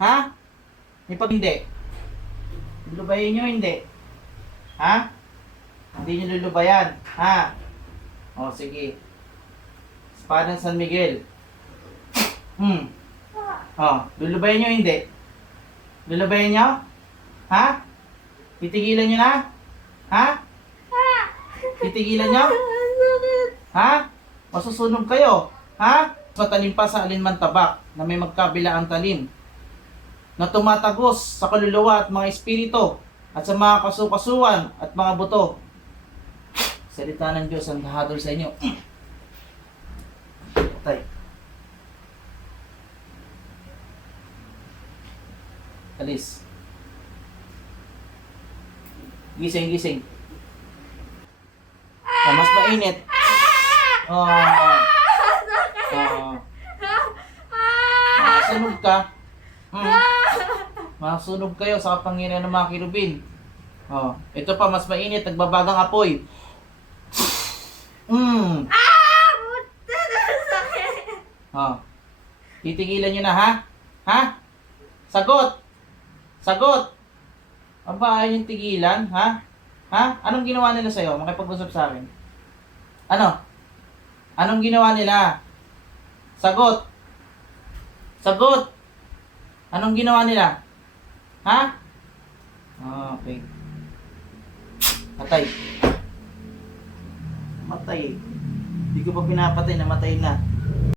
Ha? May pag hindi. Lulubayin nyo, hindi. Ha? Hindi nyo lulubayan. Ha? O, sige. Espada ng San Miguel. O, lulubayin nyo, hindi. Lulubayin nyo? Ha? Titigilan nyo na? Ha? Titigilan nyo? Ha? Masusunog kayo? Ha? Matalim pa sa alinman tabak na may magkabilaang talim na tumatagos sa kaluluwa at mga espiritu at sa mga kasukasuan at mga buto. Salita ng Diyos ang hahadol sa inyo. Patay. Alis. Gising, gising. Oh, mas mainit. Oh. Oh. Masunog ka. Masunog kayo sa kapangyarihan ng mga kirubin. Oh, ito pa mas mainit, nagbabagang apoy. Oh. Titigilan niyo na, ha? Ha? Sagot. Sagot. Aba, ayaw yung tigilan, ha? Ha? Anong ginawa nila sa'yo? Makipag-usap sa akin. Ano? Anong ginawa nila? Sagot. Sagot. Anong ginawa nila? Ha? Okay. Patay. Matay. Hindi ko pa pinapatay, namatay na.